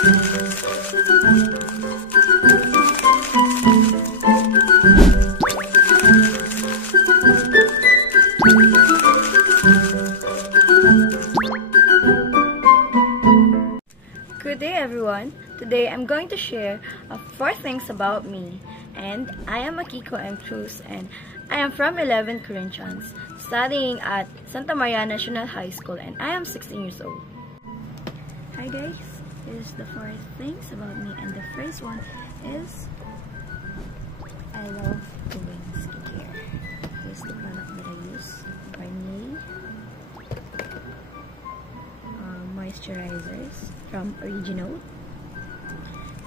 Good day everyone! Today I'm going to share 4 things about me. And I am Akiko M. Cruz and I am from 11 Corinthians, studying at Santa Maria National High School, and I am 16 years old. Hi guys, here's the 4 things about me, and the first one is I love doing skincare. Here's the product that I use: Garnier moisturizers from Original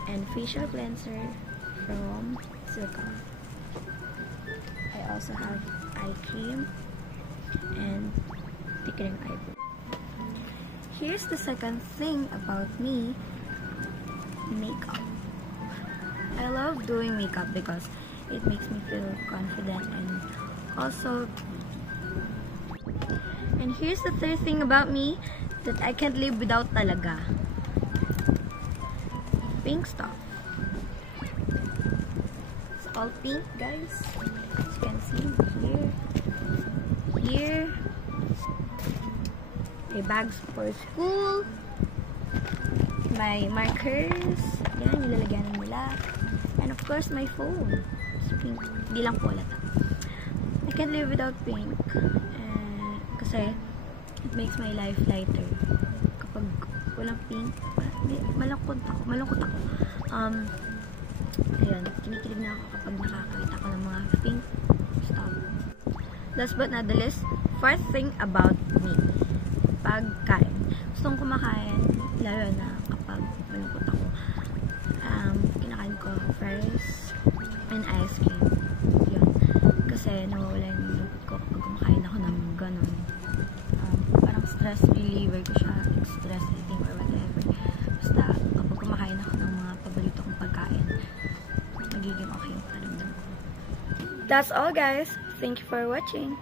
and facial cleanser from Silka. I also have eye cream and thickening eyebrow. Here's the second thing about me: makeup. I love doing makeup because it makes me feel confident, and here's the third thing about me that I can't live without talaga: pink stuff. It's all pink, guys. As you can see here, my bags for school, my markers, yan, nilalagyan nila, and of course my phone. It's pink. Hindi lang po halata. I can't live without pink kasi it makes my life lighter. Kapag walang pink, malungkot ako. Ayan, kinikilig na ako kapag nakakita ko ng mga pink stuff. Last but not the least, 4th thing about me: pagkain. Gustong kumakain, lalo na kapag malungkot ako. Kinakain ko fries and ice cream. Yun. Kasi nawawala yung mood ko kapag kumakain ako ng ganun. Parang stress reliever ko siya, stress eating or whatever. Basta kapag kumakain ako ng mga paborito kong pagkain, magiging okay yung paramdam ko. That's all guys. Thank you for watching.